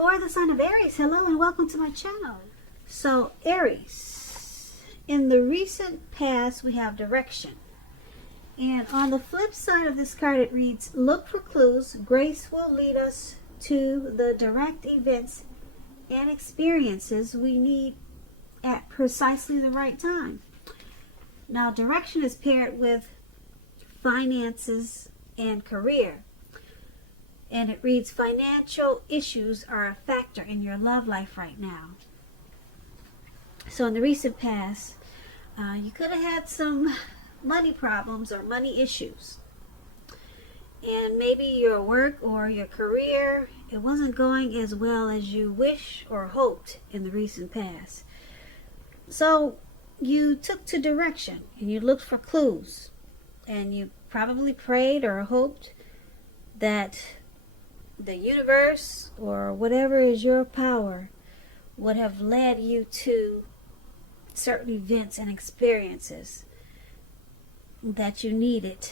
For the sign of Aries, hello and welcome to my channel. So Aries, in the recent past we have direction. And on the flip side of this card it reads, look for clues. Grace will lead us to the direct events and experiences we need at precisely the right time. Now direction is paired with finances and career. And it reads, financial issues are a factor in your love life right now. So in the recent past, you could have had some money problems or money issues. And maybe your work or your career, it wasn't going as well as you wish or hoped in the recent past. So you took to direction and you looked for clues. And you probably prayed or hoped that the universe or whatever is your power would have led you to certain events and experiences that you needed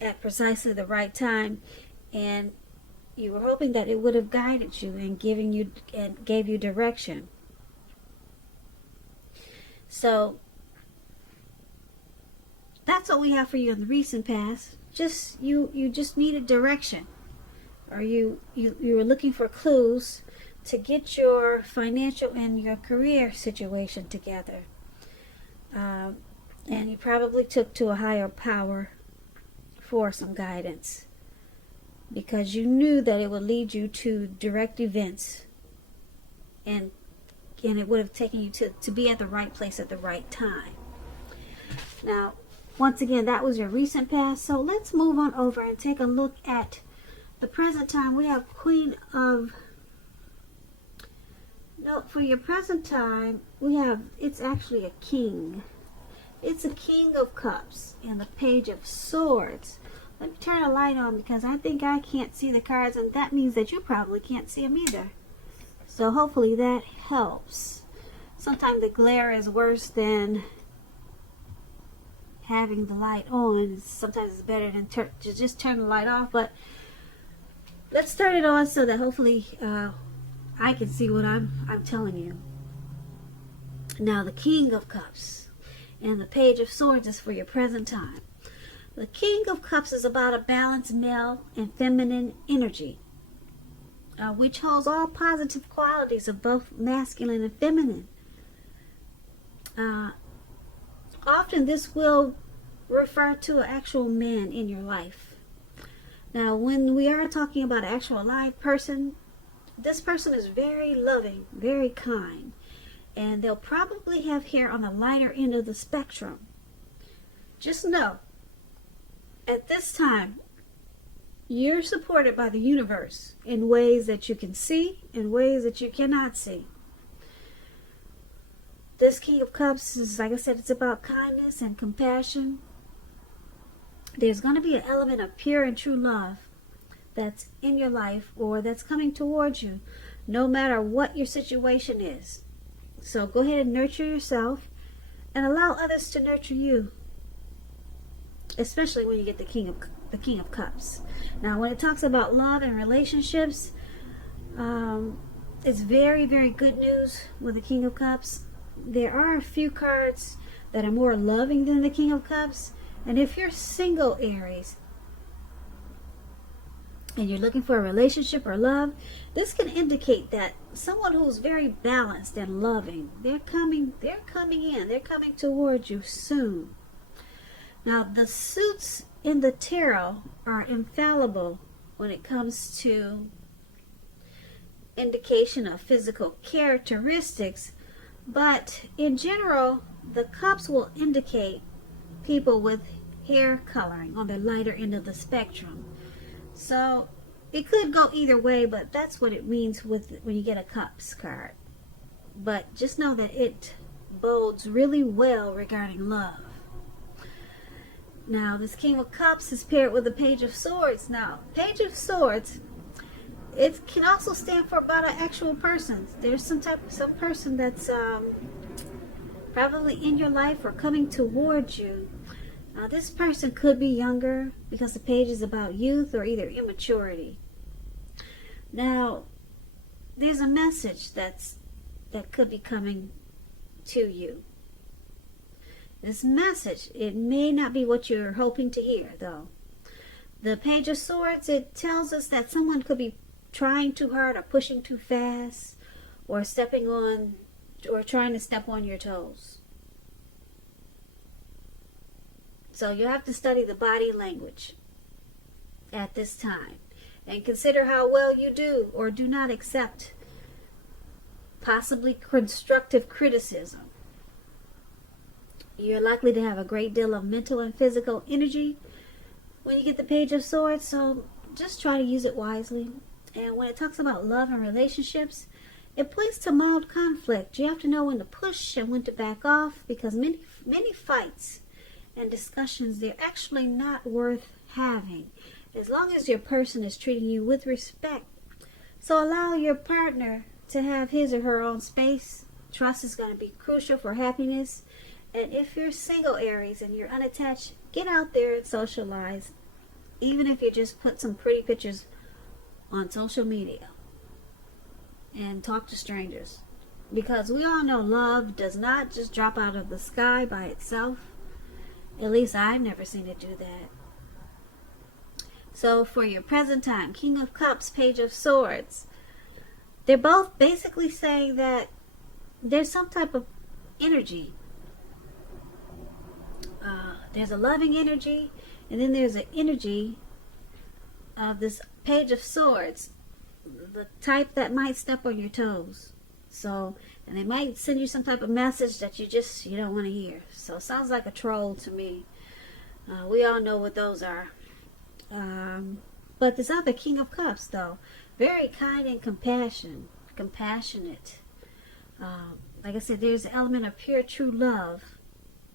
at precisely the right time, and you were hoping that it would have guided you and gave you direction. So that's what we have for you in the recent past. You just needed direction, or you were looking for clues to get your financial and your career situation together, and you probably took to a higher power for some guidance because you knew that it would lead you to direct events, and it would have taken you to be at the right place at the right time. Now, once again, that was your recent past. So let's move on over and take a look at the present time. We have Queen of... No, for your present time, we have... It's actually a king. It's a King of Cups and the Page of Swords. Let me turn a light on because I think I can't see the cards, and that means that you probably can't see them either. So hopefully that helps. Sometimes the glare is worse than having the light on. Sometimes it's better than to just turn the light off, but let's turn it on so that hopefully I can see what I'm telling you. Now the King of Cups and the Page of Swords is for your present time. The King of Cups is about a balanced male and feminine energy, which holds all positive qualities of both masculine and feminine. Often this will refer to an actual man in your life. Now, when we are talking about an actual live person, this person is very loving, very kind, and they'll probably have hair on the lighter end of the spectrum. Just know, at this time, you're supported by the universe in ways that you can see and ways that you cannot see. This King of Cups is, like I said, it's about kindness and compassion. There's going to be an element of pure and true love that's in your life or that's coming towards you, no matter what your situation is. So go ahead and nurture yourself and allow others to nurture you, especially when you get the King of Cups. Now, when it talks about love and relationships, it's very, very good news with the King of Cups. There are a few cards that are more loving than the King of Cups. And if you're single, Aries, and you're looking for a relationship or love, this can indicate that someone who's very balanced and loving, they're coming towards you soon. Now, the suits in the tarot are infallible when it comes to indication of physical characteristics. But in general, the cups will indicate people with hair coloring on the lighter end of the spectrum. So it could go either way, but that's what it means when you get a cups card. But just know that it bodes really well regarding love. Now, this King of Cups is paired with the Page of Swords. Now, Page of Swords, it can also stand for about an actual person. There's some person that's probably in your life or coming towards you. Now, this person could be younger because the page is about youth or either immaturity. Now, there's a message that could be coming to you. This message, it may not be what you're hoping to hear, though. The Page of Swords, it tells us that someone could be trying too hard or pushing too fast or stepping on or trying to step on your toes. So you have to study the body language at this time and consider how well you do or do not accept possibly constructive criticism. You're likely to have a great deal of mental and physical energy when you get the Page of Swords, so just try to use it wisely. And when it talks about love and relationships, it points to mild conflict. You have to know when to push and when to back off, because many fights and discussions, they're actually not worth having as long as your person is treating you with respect. So allow your partner to have his or her own space. Trust is going to be crucial for happiness. And if you're single, Aries, and you're unattached, get out there and socialize, even if you just put some pretty pictures on social media and talk to strangers, because we all know love does not just drop out of the sky by itself. At least I've never seen it do that. So for your present time, King of Cups, Page of Swords, they're both basically saying that there's some type of energy. There's a loving energy, and then there's an energy of this Page of Swords, the type that might step on your toes. So, and they might send you some type of message that you don't want to hear. So it sounds like a troll to me. We all know what those are. But this other King of Cups, though, very kind and compassionate. Like I said, there's an element of pure, true love,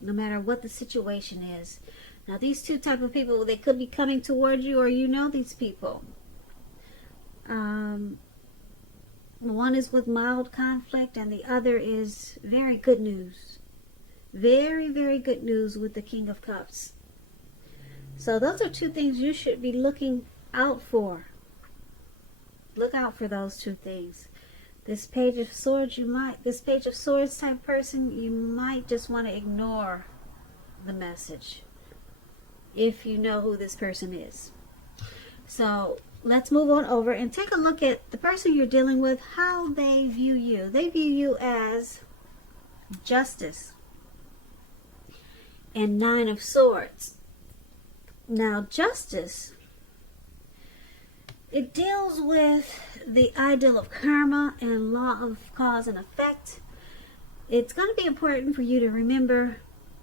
no matter what the situation is. Now, these two type of people, they could be coming toward you, or you know these people. One is with mild conflict, and the other is very good news. Very, very good news with the King of Cups. So those are two things you should be looking out for. Look out for those two things. This Page of Swords, this Page of Swords type person, you might just want to ignore the message if you know who this person is. So let's move on over and take a look at the person you're dealing with, how they view you. They view you as Justice and Nine of Swords. Now, Justice, it deals with the ideal of karma and law of cause and effect. It's going to be important for you to remember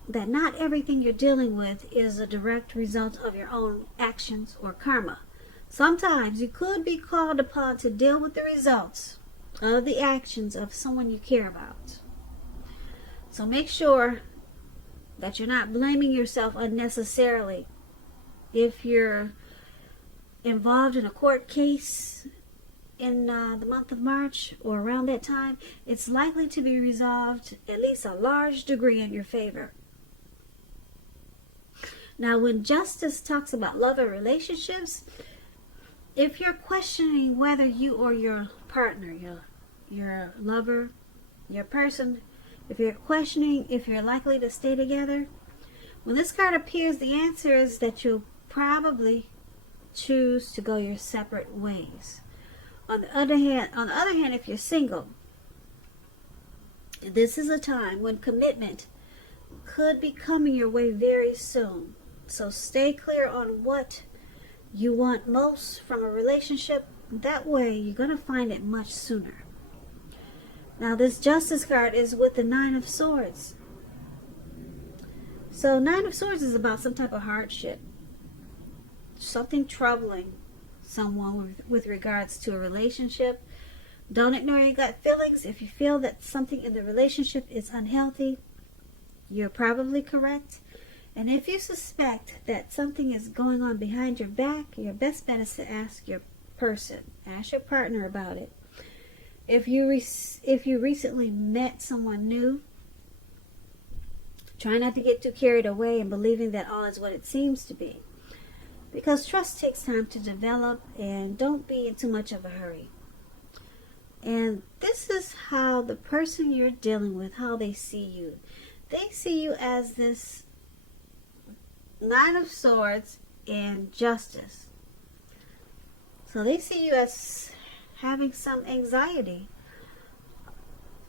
that not everything you're dealing with is a direct result of your own actions or karma. Sometimes you could be called upon to deal with the results of the actions of someone you care about. So make sure that you're not blaming yourself unnecessarily. If you're involved in a court case in the month of March or around that time, it's likely to be resolved at least a large degree in your favor. Now, when Justice talks about love and relationships, if you're questioning whether you or your partner, your lover, your person, if you're questioning if you're likely to stay together, when this card appears, the answer is that you'll probably choose to go your separate ways. On the other hand, if you're single, this is a time when commitment could be coming your way very soon. So stay clear on what you want most from a relationship. That way you're going to find it much sooner. Now, this Justice card is with the Nine of Swords. So Nine of Swords is about some type of hardship, something troubling someone with regards to a relationship. Don't ignore your gut feelings. If you feel that something in the relationship is unhealthy, you're probably correct. And if you suspect that something is going on behind your back, your best bet is to ask your person, ask your partner about it. If you recently met someone new, try not to get too carried away and believing that all is what it seems to be. because trust takes time to develop, and don't be in too much of a hurry. And this is how the person you're dealing with, how they see you. They see you as this Nine of Swords and Justice. So they see you as having some anxiety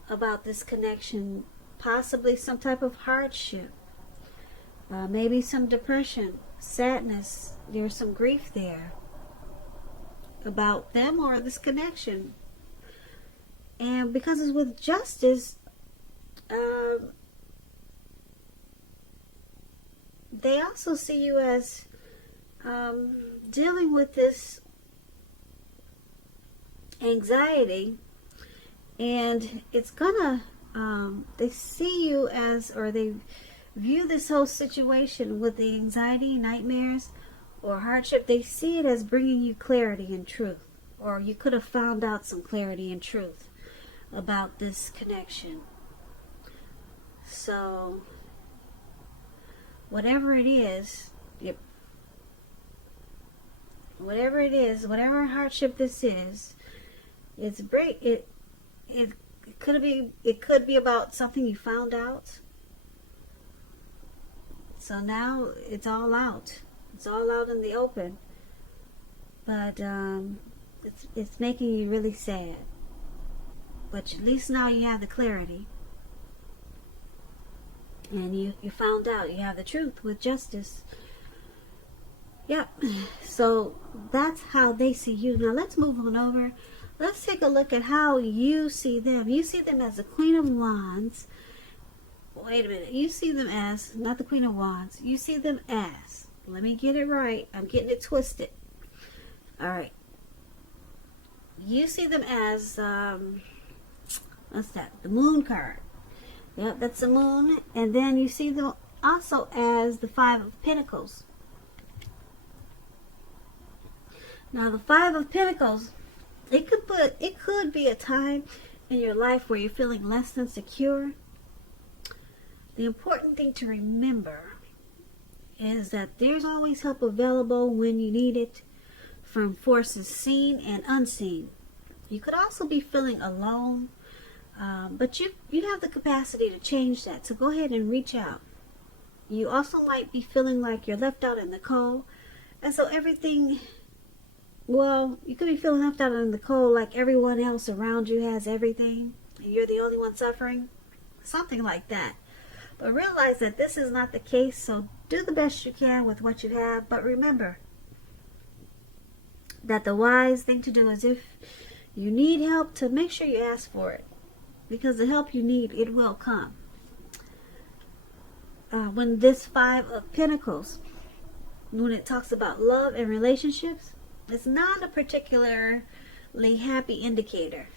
about this connection, possibly some type of hardship, maybe some depression, sadness. There's some grief there about them or this connection. And because it's with Justice, they also see you as dealing with this anxiety, and it's gonna they see you as, or they view this whole situation with the anxiety, nightmares, or hardship. They see it as bringing you clarity and truth, or you could have found out some clarity and truth about this connection. So whatever it is, whatever hardship this is, it's break. It could be about something you found out. So now it's all out. It's all out in the open. But it's making you really sad. But at least now you have the clarity. And you found out. You have the truth with Justice. Yep. So that's how they see you. Now let's move on over. Let's take a look at how you see them. You see them as the Queen of Wands. Wait a minute. You see them as, not the Queen of Wands. You see them as, let me get it right. I'm getting it twisted. Alright. You see them as, what's that? The Moon card. Yep, that's the Moon. And then you see them also as the Five of Pentacles. Now the Five of Pentacles, it could be a time in your life where you're feeling less than secure. The important thing to remember is that there's always help available when you need it, from forces seen and unseen. You could also be feeling alone, but you have the capacity to change that. So go ahead and reach out. You also might be feeling like you're left out in the cold, and so everything. Well, you could be feeling left out in the cold, like everyone else around you has everything, and you're the only one suffering. Something like that. But realize that this is not the case, so do the best you can with what you have. But remember that the wise thing to do is, if you need help, to make sure you ask for it. Because the help you need, it will come. When this Five of Pentacles, when it talks about love and relationships, it's not a particularly happy indicator.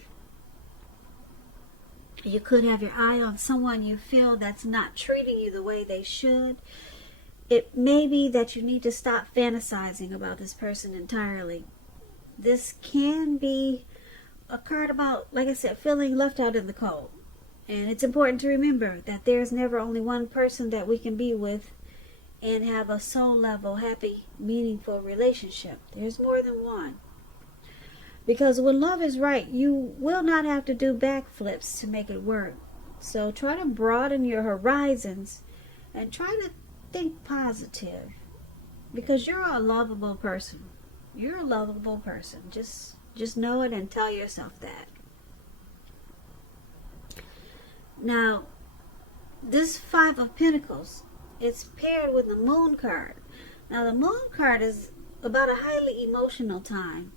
You could have your eye on someone you feel that's not treating you the way they should. It may be that you need to stop fantasizing about this person entirely. This can be a card about, like I said, feeling left out in the cold. And it's important to remember that there's never only one person that we can be with and have a soul level, happy, meaningful relationship. There's more than one. Because when love is right, you will not have to do backflips to make it work. So try to broaden your horizons and try to think positive. Because you're a lovable person. You're a lovable person. Just know it and tell yourself that. Now, this Five of Pentacles, it's paired with the Moon card. Now, the Moon card is about a highly emotional time.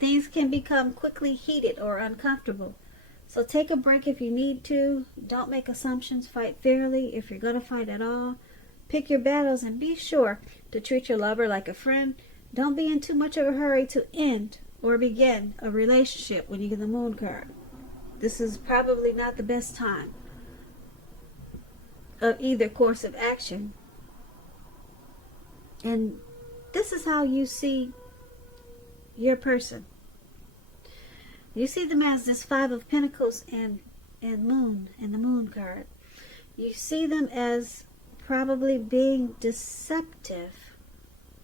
Things can become quickly heated or uncomfortable. So take a break if you need to. Don't make assumptions. Fight fairly if you're going to fight at all. Pick your battles and be sure to treat your lover like a friend. Don't be in too much of a hurry to end or begin a relationship when you get the Moon card. This is probably not the best time of either course of action. And this is how you see your person. You see them as this Five of Pentacles and Moon, and the Moon card. You see them as probably being deceptive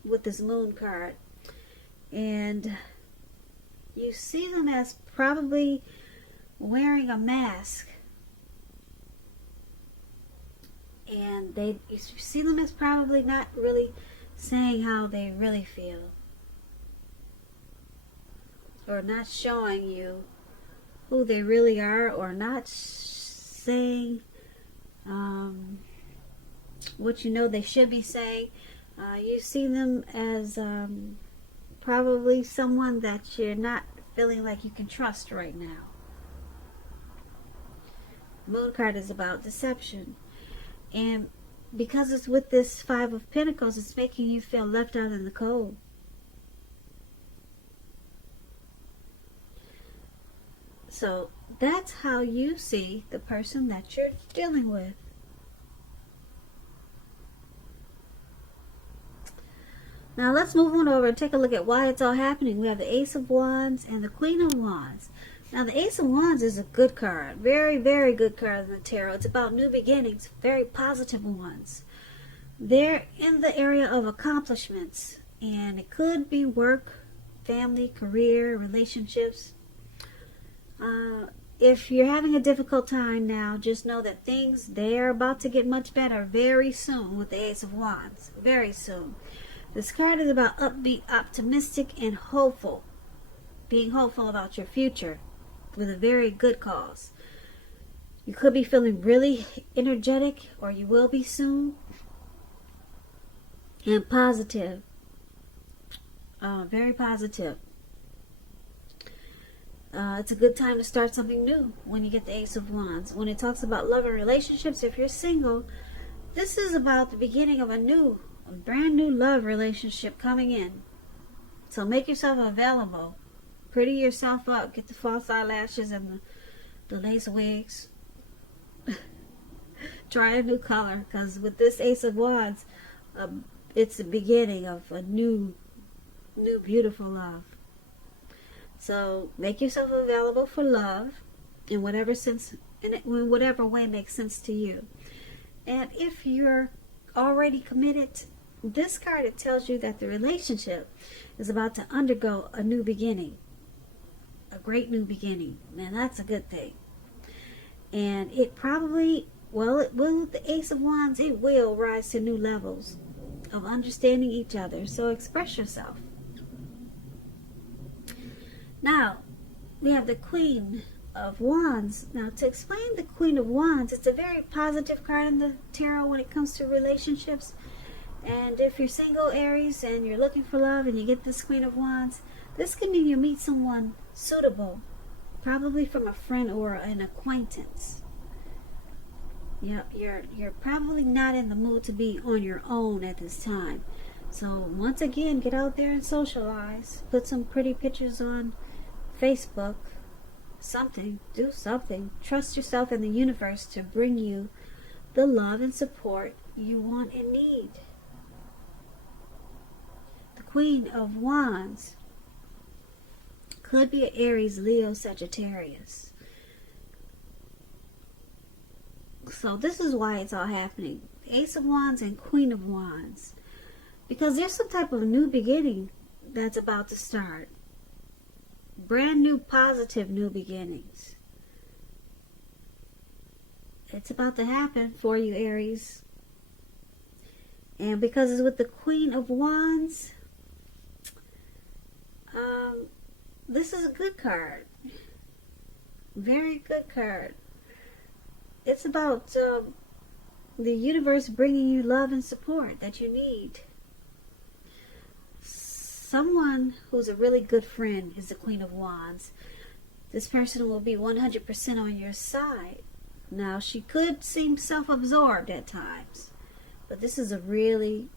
with this moon card. And you see them as probably wearing a mask. And you see them as probably not really saying how they really feel. Or not showing you who they really are, or not saying what you know they should be saying. You see them as probably someone that you're not feeling like you can trust right now. Moon card is about deception. And because it's with this Five of Pentacles, it's making you feel left out in the cold. So that's how you see the person that you're dealing with. Now let's move on over and take a look at why it's all happening. We have the Ace of Wands and the Queen of Wands. Now the Ace of Wands is a good card. Very, very good card in the tarot. It's about new beginnings. Very positive ones. They're in the area of accomplishments. And it could be work, family, career, relationships. If you're having a difficult time now, just know that they're about to get much better very soon with the Ace of Wands. Very soon. This card is about upbeat, optimistic, and hopeful. Being hopeful about your future with a very good cause. You could be feeling really energetic, or you will be soon. And positive. Very positive. It's a good time to start something new when you get the Ace of Wands. When it talks about love and relationships, if you're single, this is about the beginning of a brand new love relationship coming in. So make yourself available. Pretty yourself up. Get the false eyelashes and the lace wigs. Try a new color, because with this Ace of Wands, it's the beginning of a new beautiful love. So make yourself available for love in whatever sense, in whatever way makes sense to you. And if you're already committed, this card, it tells you that the relationship is about to undergo a new beginning. A great new beginning. Man, that's a good thing. And it probably, with the Ace of Wands, it will rise to new levels of understanding each other. So express yourself. Now, we have the Queen of Wands. Now, to explain the Queen of Wands, it's a very positive card in the tarot when it comes to relationships. And if you're single, Aries, and you're looking for love and you get this Queen of Wands, this can mean you meet someone suitable, probably from a friend or an acquaintance. You're probably not in the mood to be on your own at this time. So once again, get out there and socialize. Put some pretty pictures on Facebook. Do something. Trust yourself and the universe to bring you the love and support you want and need. The Queen of Wands could be an Aries, Leo, Sagittarius. So this is why it's all happening. Ace of Wands and Queen of Wands. Because there's some type of new beginning that's about to start. Brand new, positive new beginnings. It's about to happen for you, Aries. And because it's with the Queen of Wands, this is a good card. Very good card. It's about the universe bringing you love and support that you need. Someone who's a really good friend is the Queen of Wands. This person will be 100% on your side. Now, she could seem self-absorbed at times, but this is a really,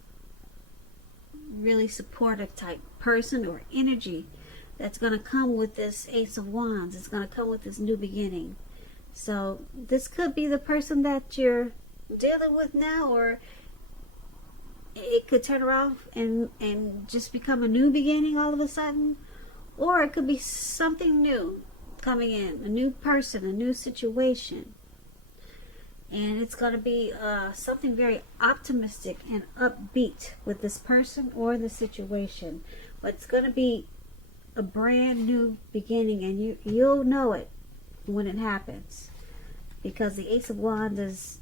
really supportive type person or energy that's going to come with this Ace of Wands. It's going to come with this new beginning. So this could be the person that you're dealing with now, or it could turn around and just become a new beginning all of a sudden. Or it could be something new coming in, a new person, a new situation. And it's going to be something very optimistic and upbeat with this person or the situation. But it's going to be a brand new beginning, and you'll know it when it happens. Because the Ace of Wands is